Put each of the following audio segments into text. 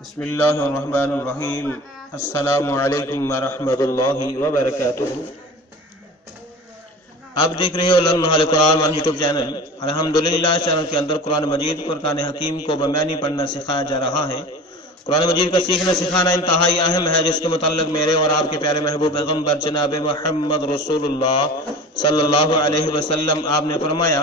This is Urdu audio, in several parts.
بسم اللہ الرحمن الرحیم۔ السلام علیکم ورحمۃ اللہ وبرکاتہ۔ آپ دیکھ رہے ہو لمحہ قرآن ون یوٹیوب چینل۔ الحمدللہ چینل کے اندر قرآن مجید فرقان حکیم کو بمعنی پڑھنا سکھایا جا رہا ہے۔ قرآن مجید کا سیکھنا سکھانا انتہائی اہم ہے، جس کے متعلق میرے اور آپ کے پیارے محبوب پیغمبر جناب محمد رسول اللہ صلی اللہ علیہ وسلم آپ نے فرمایا،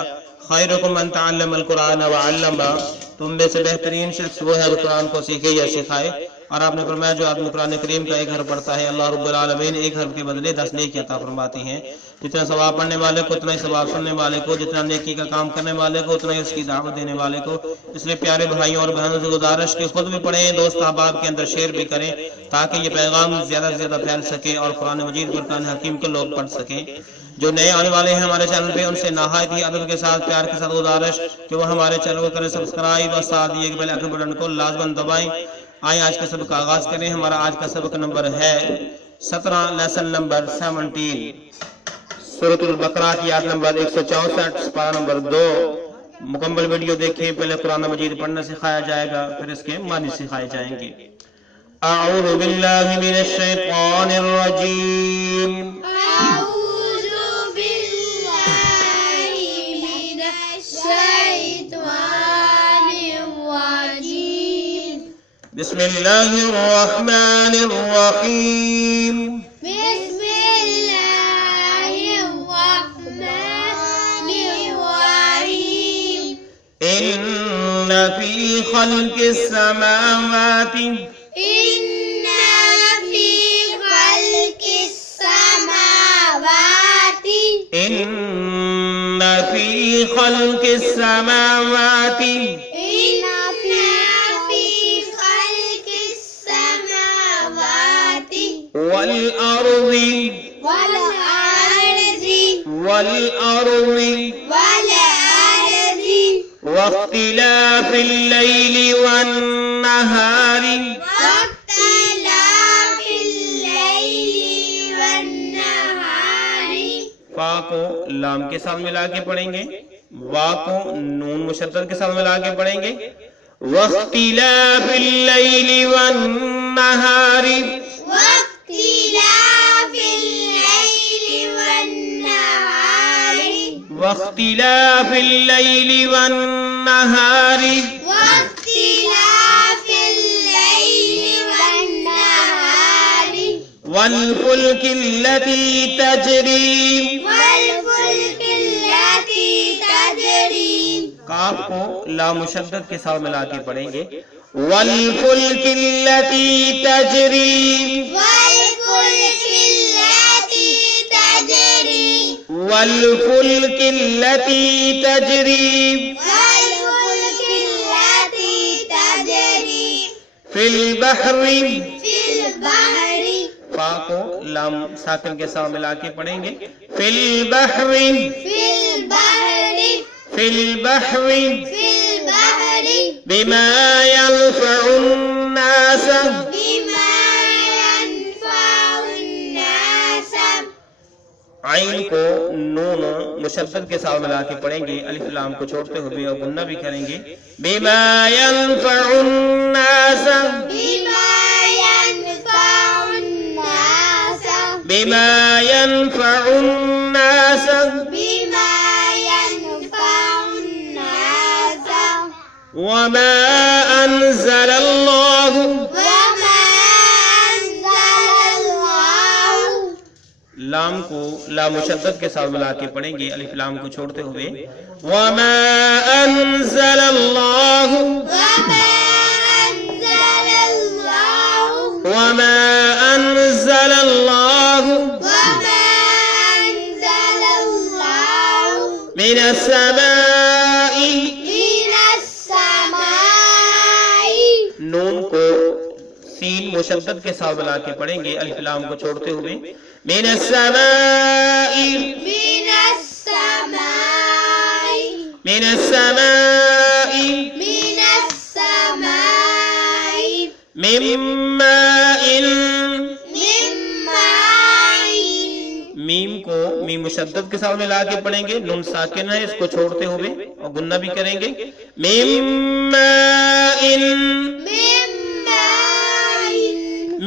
خیرکم من تعلم القرآن وعلمہ، تم میں سے بہترین شخص وہ ہے جو قرآن کو سیکھے یا سکھائے۔ اور آپ نے فرمایا جو آدمی قرآن کریم کا ایک حرف پڑھتا ہے، اللہ رب العالمین ایک حرف کے بدلے 10 نیکی عطا فرماتی ہیں۔ جتنا ثواب پڑھنے والے کو اتنا ہی ثواب سننے والے کو، جتنا نیکی کا کام کرنے والے کو اتنا ہی اس کی دعوت دینے والے کو۔ اس لیے پیارے بھائیوں اور بہنوں سے گزارش کہ خود بھی پڑھیں، دوست احباب کے اندر شیئر بھی کریں، تاکہ یہ پیغام زیادہ سے زیادہ پھیل سکے اور قرآن مجید فرقان حکیم کو لوگ پڑھ سکیں۔ جو نئے آنے والے ہیں ہمارے چینل پہ، ان سے نہایت ہی ادب کے ساتھ پیار کے ساتھ گزارش کہ وہ ہمارے چینل کو کریں سبسکرائب اور ساتھ یہ بیل آئیکن بٹن کو لازماً دبائیں۔ آئیں آج کا سبق کا آغاز کریں۔ ہمارا آج کا سبق نمبر ہے 17، لیسن نمبر 17، سورۃ البقرہ کی آیت نمبر 164، سپارہ نمبر 2۔ مکمل ویڈیو دیکھیں، پہلے قرآن مجید پڑھنا سکھایا جائے گا، پھر اس کے معنی سکھائے جائیں گے۔ اعوذ باللہ من الشیطان الرجیم، بسم اللہ الرحمن الرحیم، بسم اللہ الرحمن الرحیم، ان فی خلق السماوات، ان فی خلق السماوات، ان فی خلق السماوات والأرض واختلاف الليل والنهار، فا کو لام کے ساتھ ملا کے پڑھیں گے، وا کو نون مشدد کے ساتھ ملا کے پڑھیں گے، واختلاف الليل والنهار، واختلاف الليل والنهار، والفلك التي تجري، کاف کو لام مشدد کے ساتھ ملا کے پڑھیں گے، والفلك التي تجري، والفلك التي تجري في البحر، فا کو لام ساکن کے ساتھ ملا کے پڑھیں گے، في البحر، في البحر بما ينفع الناس، عین کو نون مشدد کے ساتھ ملا کے پڑھیں گے، الف لام کو چھوڑتے ہوئے اور غنہ بھی کریں گے، بما ينفع الناس، بما ينفع الناس، وما أنزل الله، لام کو لام مشدد کے ساتھ ملا کے پڑھیں گے، الف لام کو چھوڑتے ہوئے، وما انزل اللہ، وما انزل اللہ من السماء، نون کو سین مشدد کے ساتھ ملا کے پڑھیں گے، الف لام کو چھوڑتے ہوئے، من السماء، من السماء، من ماء، میم کو میم مشدد کے ساتھ ملا کے پڑھیں گے، نون ساکن ہے اس کو چھوڑتے ہوئے اور گنہ بھی کریں گے، من ماء،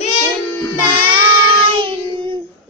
من ماء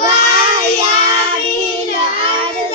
فأحيا به الأرض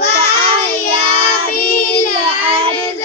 فأحيا به الأرض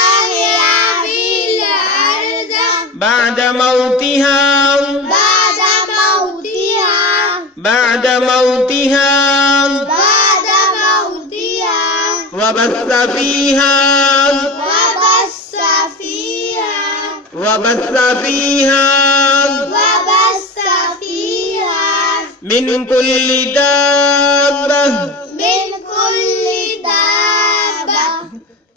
فأحيا به الأرض بعد موتها بعد موتها بعد موتها بعد موتها وبث فيها وبث فيها وبث فيها وبث فيها من كل دابة من كل دابة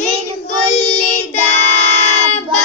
من كل دابة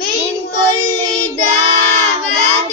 من كل دابة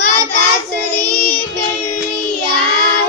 وتصريف الرياح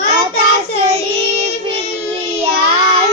وتصريف الرياح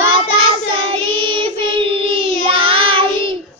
وتصريف الرياح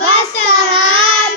وسحاب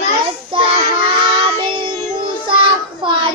والسحاب المسخر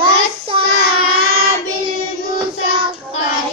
والسحاب المسخر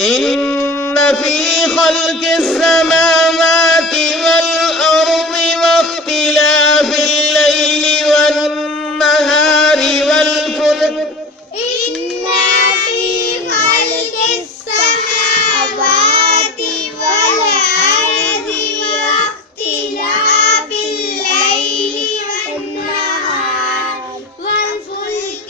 إن في خلق السماوات والأرض واختلاف الليل والنهار والفلك إن في خلق السماوات والأرض واختلاف الليل والنهار والفلك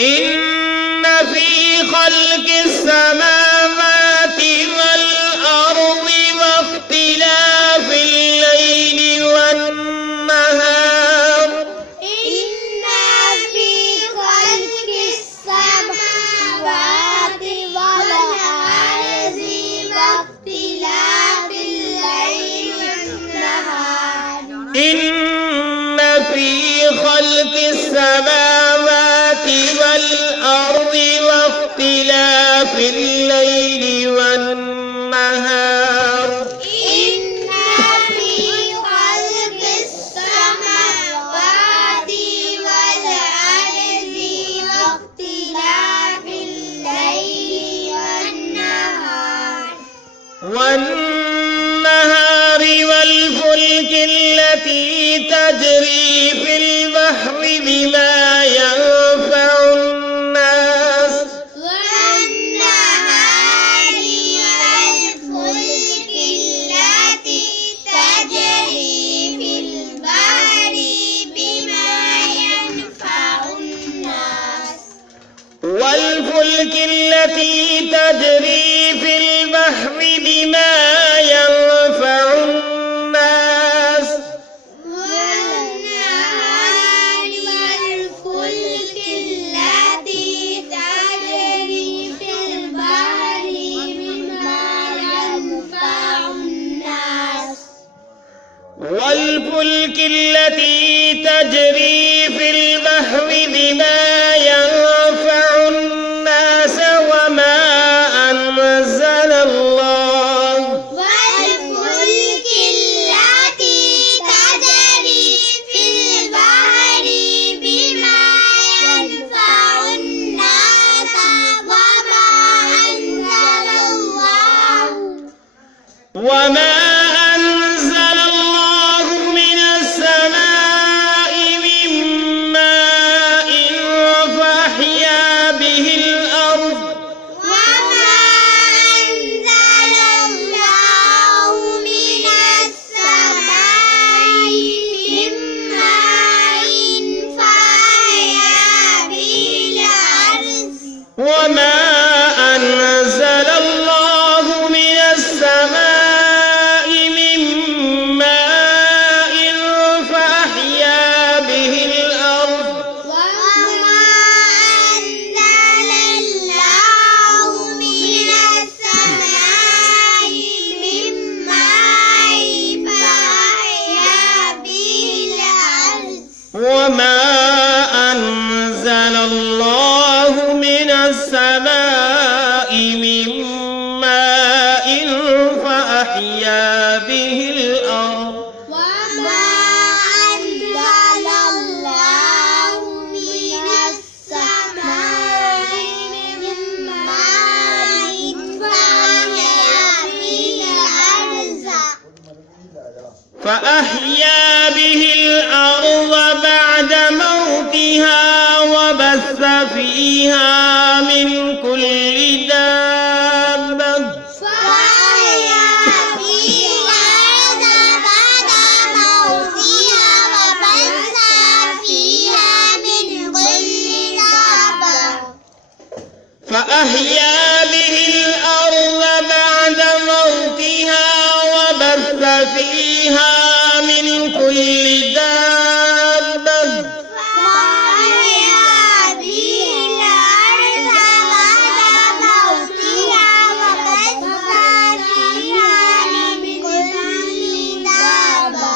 إن في خلق السماوات والأرض واختلاف الليل والنهار إن في خلق السماوات والأرض واختلاف الليل والنهار إن في خلق السماوات والأرض واختلاف الليل والنهار إن في خلق السماوات والأرض واختلاف الليل والنهار والفلك التي تجري في البحر بما ينفع الناس والنهار والفلك التي تجري في البحر بما ينفع الناس والفلك التي تجري في البحر بما ينفع الناس والنهار والفلك التي تجري في البحر بما ينفع الناس والفلك التي تجري في البحر بما ينفع الناس وما أنزل الله والفلك التي تجري في البحر بما ينفع الناس وما أنزل الله من السماء من ماء فأحيا به الأرض وما أنزل الله من السماء فأحيا به الأرض وما أنزل الله من السماء من ماء فأحيا به الأرض بعد موتها وبث فيها من كل دابة فأحيا به الأرض بعد موتها وبث فيها من كل دابة فأحيا به الأرض بعد موتها وبث فيها من كل دابة فأحيا به الأرض بعد موتها وبث فيها من كل دابة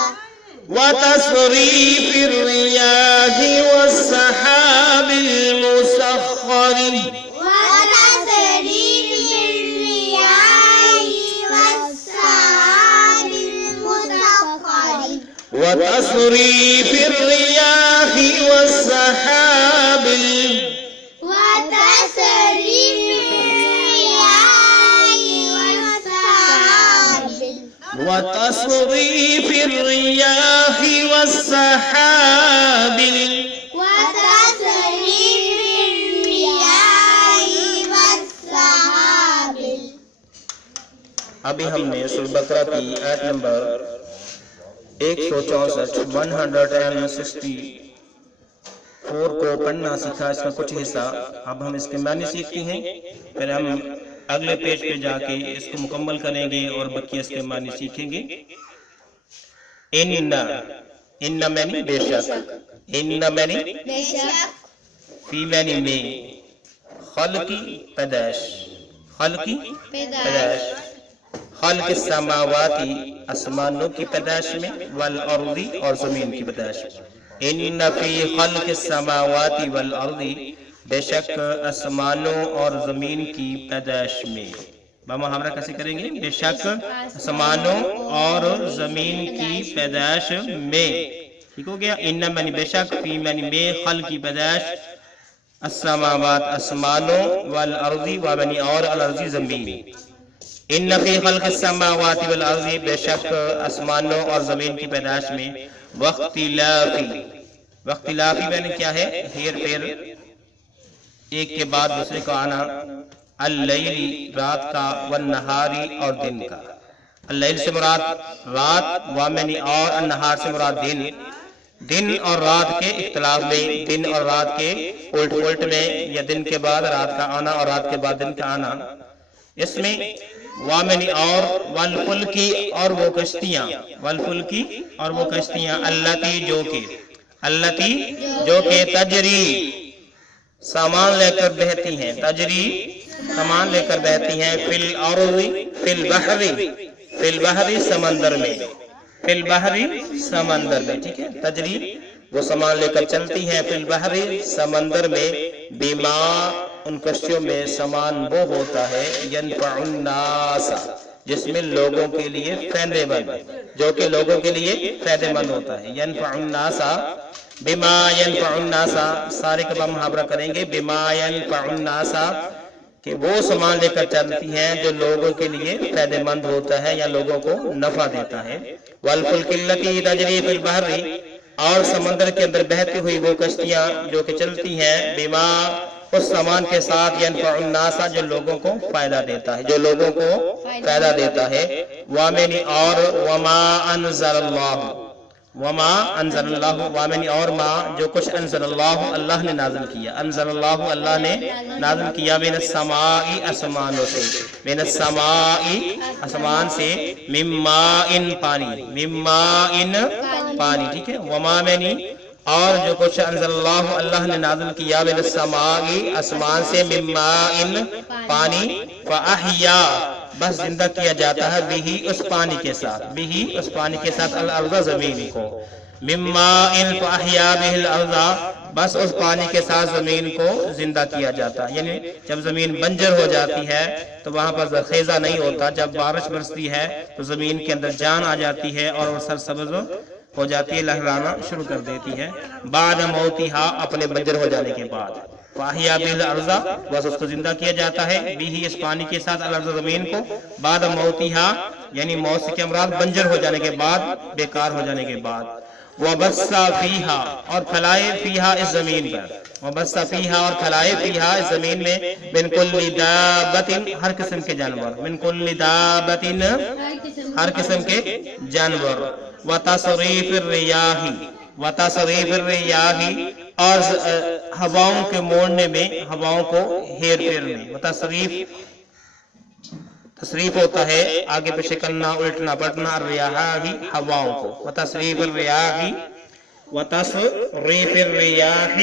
وتصريف الرياح والسحاب المسخر وتصريف الرياح والسحاب المسخر وتصريف الرياح والسحاب وتصريف الرياح وتصريف الرياح والسحاب والسحاب وتصريف الرياح والسحاب ابھی ہم نے سورہ بقرہ کی آیت نمبر 164 کو پڑھنا سیکھا، اس کا کچھ حصہ اب ہم اس کے معنی سیکھتے ہیں، پھر ہم اگلے پیج پہ جا کے اس کو مکمل کریں گے اور بقیہ اس کے معنی سیکھیں گے۔ ان معنی بے شک، ان معنی بے شک، فی معنی میں، خلقی پیدائش، خلقی پیدائش، خلق السماواتی آسمانوں کی پیدائش میں، والارض اور زمین کی پیدائش میں۔ ان فی خلق السماوات والارض، بے شک آسمانوں اور زمین کی پیدائش میں، بمحاورہ کیسے کریں گے؟ بے شک آسمانوں اور زمین کی پیدائش میں، ٹھیک ہو گیا؟ ان معنی بے شک، فی معنی میں، خلق کی پیدائش، السماوات آسمانوں، والارض معنی اور الارض زمین۔ ان فی خلق السماوات والارض، بے شک آسمانوں اور زمین کی پیدائش میں، واختلافی معنی کیا ہے؟ ہیر پھیر، ایک کے بعد دوسرے کو آنا، اللیل رات کا، والنہاری اور دن کا۔ اللیل سے مراد رات، وامنی اور النہار سے مراد دن، دن اور رات کے اختلاف میں، دن اور رات کے الٹ میں، یا دن کے بعد رات کا آنا اور رات کے بعد دن کا آنا، اس میں وامنی اور والفلکی اور وہ کشتیاں، والفلکی اور وہ کشتیاں، اللتی جو کہ تجری سامان لے کر بہتی ہیں، تجری سامان لے کر بہتی ہیں، فی الارض فی البحر سمندر میں، فی البحر سمندر میں، ٹھیک ہے؟ تجری وہ سامان لے کر چلتی ہیں، فی البحر سمندر میں، بما ان کشتیوں میں سامان وہ ہوتا ہے، ینفع الناس جس میں لوگوں کے لیے فائدے مند، جو کہ لوگوں کے لیے فائدے مند ہوتا ہے، ینفع الناس بما ینفع الناس، سارے کا محاورہ کریں گے، بما ینفع الناس کہ وہ سامان لے کر چلتی ہیں جو لوگوں کے لیے فائدے مند ہوتا ہے یا لوگوں کو نفع دیتا ہے، والفلک التی تجری فی البحر اور سمندر کے اندر بہتی ہوئی وہ کشتیاں جو کہ چلتی ہیں، بما اس سامان کے ساتھ، ینفع الناس جو لوگوں کو فائدہ دیتا ہے، جو لوگوں کو فائدہ دیتا ہے، وامنی اور وما انزل اللہ، وما انزل اللہ، وامنی اور ما جو کچھ انزل اللہ اللہ نے نازل کیا، انزل اللہ اللہ نے نازل کیا، من السماء آسمانوں سے، من السماء آسمان سے، من ماء پانی، من ماء پانی، ٹھیک ہے؟ وما منی اور جو کچھ انزل اللہ اللہ نے نازل کیا، من السماء آسمان سے، من ماء پانی، فاحیا بس زندہ کیا جاتا ہے بھی اس پانی کے ساتھ، بھی اس پانی کے ساتھ الارض زمین کو، مما ان فاحیا بہ الارض، بس اس پانی کے ساتھ زمین کو زندہ کیا جاتا ہے۔ یعنی جب زمین بنجر ہو جاتی ہے تو وہاں پر زرخیزہ نہیں ہوتا، جب بارش برستی ہے تو زمین کے اندر جان آ جاتی ہے اور وہ سرسبز ہو جاتی ہے، لہرانا شروع کر دیتی ہے، بعد موتھا، اپنے بنجر ہو جانے کے بعد، فاحیا بہ الارض، بس اس کو زندہ کیا جاتا ہے بھی اس پانی کے ساتھ الارض زمین کو، بعد موتھا یعنی موت سے کیا مراد، بنجر ہو جانے کے بعد، بیکار ہو جانے کے بعد، وبث فیہا، اور پھیلائے فیہا اس زمین پر، وبث فیہا، اور پھیلائے فیہا اس زمین میں، من کل دابۃ، ہر قسم کے جانور، من کل دابۃ، ہر قسم کے جانور، وتصریف الریاح، وتصریف الریاح، اور ہواؤں کے موڑنے میں، ہواؤں کو ہیر پھیر میں، تصریف ہوتا ہے آگے پیچھے کرنا، الٹنا پلٹنا، الریاح ہی ہواؤں کو، وتصریف الریاح، وتصریف الریاح،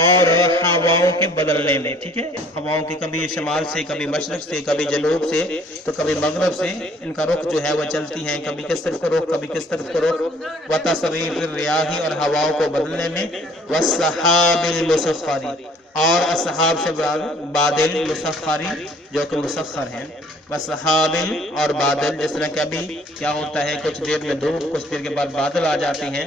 اور ہواؤں کے بدلنے میں، ٹھیک ہے، ہواؤں کی کبھی شمال سے، کبھی مشرق سے، کبھی جنوب سے، تو کبھی مغرب سے ان کا رخ جو ہے وہ چلتی ہیں، کبھی کس طرف کو رخ، کبھی کس طرف کو رخ، وتصریف الریاح، اور ہواؤں کو بدلنے میں، والسحاب المسخر، اور اصحاب سے بادل مسخر جو کہ مسخر ہیں، والسحاب، اور بادل، جس طرح کہ ابھی کیا ہوتا ہے، کچھ دیر میں دھوپ، کچھ دیر کے بعد بادل آ جاتے ہیں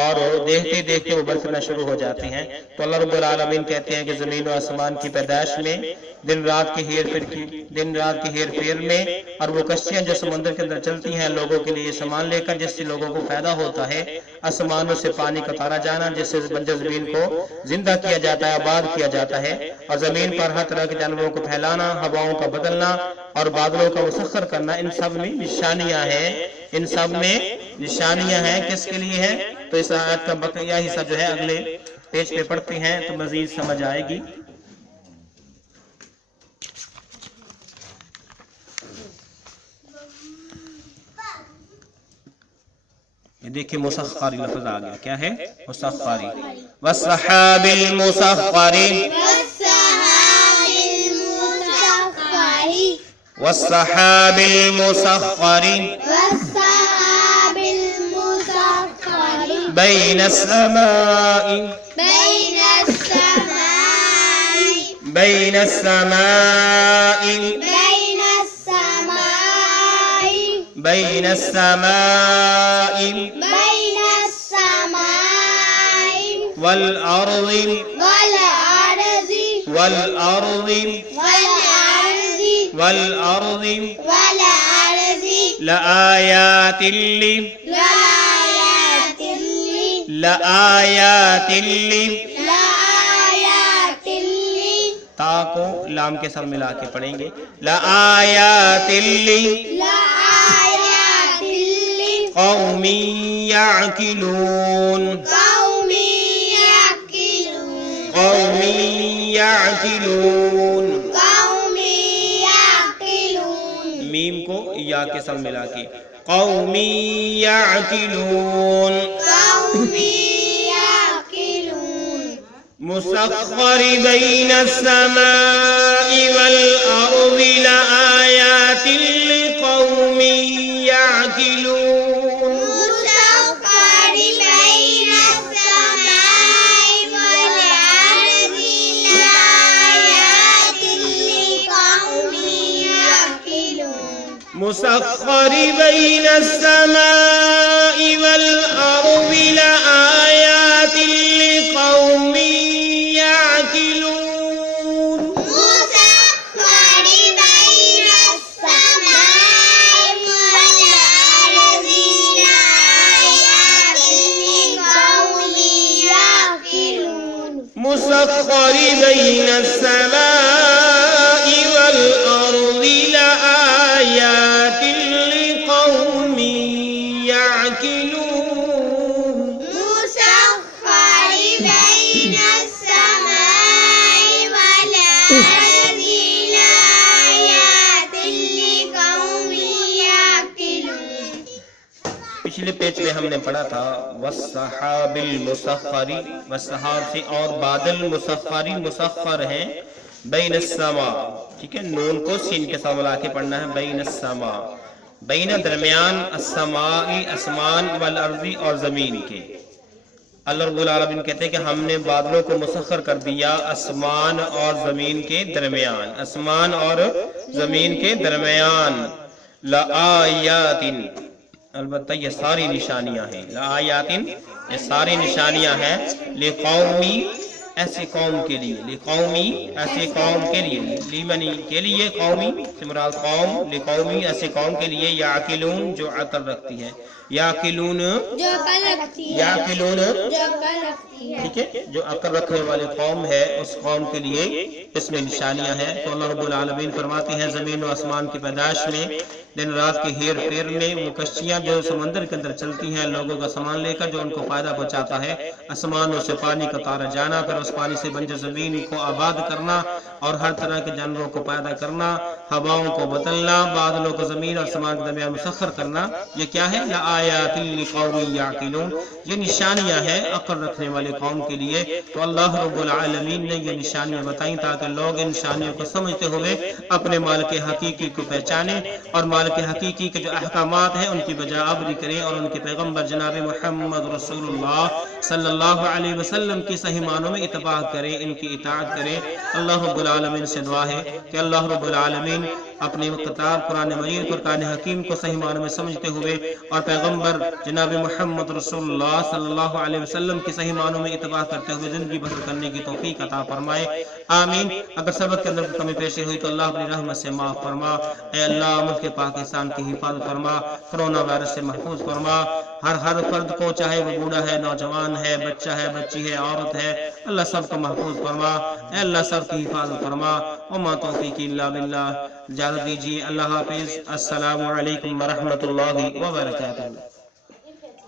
اور دیکھتے دیکھتے وہ برسنا شروع ہو جاتے ہیں، تو اللہ رب العالمین کہتے ہیں کہ زمین و آسمان کی پیدائش میں، دن رات کی ہیر پھیر میں، اور وہ کشتیاں جو سمندر کے اندر چلتی ہیں لوگوں کے لیے سامان لے کر، جس سے لوگوں کو فائدہ ہوتا ہے، آسمانوں سے پانی کا اتارا جانا، جس سے بنجر زمین کو زندہ کیا جاتا ہے، آباد کیا جاتا ہے، اور زمین پر ہر طرح کے جانوروں کو پھیلانا، ہواؤں کا بدلنا اور بادلوں کا مسخر کرنا، ان سب میں نشانیاں ہیں، ان سب میں نشانیاں ہیں، کس کے لیے ہیں؟ تو اس آیت کا بقیہ حصہ جو ہے اگلے پیج پہ پڑھتے ہیں تو مزید سمجھ آئے گی۔ یہ دیکھیں مسخری لفظ آ گیا، کیا ہے؟ مسخری، والسحاب المسخر، والسحاب المسخر، بين السماء، بين السماء، بين السماء، بين السماء، بين السماء، بين السماء، والأرض، والأرض، والأرض، والأرض، والأرض، والأرض، لآيات لآيات لآيات، تا کو لام کے ساتھ ملا کے پڑھیں گے، لآيات لآيات قوم يعقلون، قوم يعقلون، قوم يعقلون، قوم يعقلون، میم کو یا کے ساتھ ملا کے، قوم يعقلون، قوم يعقلون، مسخر بين السماء والأرض لآيات لقوم يعقلون، مسخر بين السماء والأرض لآيات لقوم يعقلون، مسخر بين السماء والأرض لآيات لقوم يعقلون، مسخر بين السماء والأرض لآيات لقوم يعقلون، مسخر بين السماء والأرض لآيات لقوم يعقلون، مسخر بين السماء والأرض لآيات لقوم يعقلون۔ پچھلے پیج میں ہم نے پڑھا تھا والسحاب المسخر، والسحاب سے اور بادل مسخر ہیں، بین السماء، ٹھیک ہے، نون کو سین کے ساتھ ملا کے پڑھنا ہے، بین السما، بین درمیان، السماء اسمان، والارض اور زمین کے۔ اللہ رب العالمین کہتے ہیں کہ ہم نے بادلوں کو مسخر کر دیا آسمان اور زمین کے درمیان، آسمان اور زمین کے درمیان، لآیات، البتہ یہ ساری نشانیاں ہیں، لآیات یہ ساری نشانیاں ہیں، لقومی ایسے قوم کے لیے، لقومی ایسے قوم کے لیے، لیمنی کے لیے، قومی سے مراد قوم، لقومی ایسے قوم کے لیے، یعقلون جو عقل رکھتی ہے، یعقلون جو عقل رکھتی ہے، یعقلون جو عقل رکھتی ہے، ٹھیک ہے، جو عقل رکھنے والی قوم ہے اس قوم کے لیے اس میں نشانیاں ہیں۔ تو اللہ رب العالمین فرماتے ہیں زمین و آسمان کی پیدائش میں، دن رات کے ہیر پھیر میں، وہ کشتیاں جو سمندر کے اندر چلتی ہیں لوگوں کا سامان لے کر جو ان کو فائدہ پہنچاتا ہے، آسمانوں سے پانی کا تارا جانا، پھر اس پانی سے بنجر زمین کو آباد کرنا اور ہر طرح کے جانوروں کو پیدا کرنا، ہواؤں کو بدلنا، بادلوں کو زمین اور آسمان کے درمیان مسخر کرنا، یہ کیا ہے؟ لآیات لقوم یعقلون، یہ نشانیاں ہیں عقل رکھنے والے قوم کے لیے۔ تو اللہ رب العالمین نے یہ نشانیاں بتائیں تاکہ لوگ ان نشانیوں کو سمجھتے ہوئے اپنے مالک حقیقی کو پہچانیں اور مالک حقیقی کے جو احکامات ہیں ان کی بجاوری کریں اور ان کے پیغمبر جناب محمد رسول اللہ صلی اللہ علیہ وسلم کی صحیح معنوں میں اتباع کریں، ان کی اطاعت کریں۔ اللہ رب العالمین سے دعا ہے کہ اللہ رب العالمین اپنے کتاب قرآن مجید قرآن حکیم کو صحیح معنوں میں سمجھتے ہوئے اور پیغمبر جناب محمد رسول اللہ صلی اللہ علیہ وسلم کی صحیح معنوں میں اتباع کرتے ہوئے زندگی بسر کرنے کی توفیق عطا فرمائے، آمین۔ اگر سبق کے اندر کمی پیشی ہوئی تو اللہ اپنی رحمت سے معاف فرما، اے اللہ ملک پاکستان کی حفاظت فرما، کرونا وائرس سے محفوظ فرما، ہر فرد کو چاہے وہ بوڑھا ہے، نوجوان ہے، بچہ ہے، بچی ہے، عورت ہے، اللہ سب کو محفوظ فرما، اے اللہ سب کی حفاظت فرما، وما توفیقی الا باللہ۔ اجازت دیجیے، اللہ حافظ، السلام علیکم ورحمۃ اللہ وبرکاتہ۔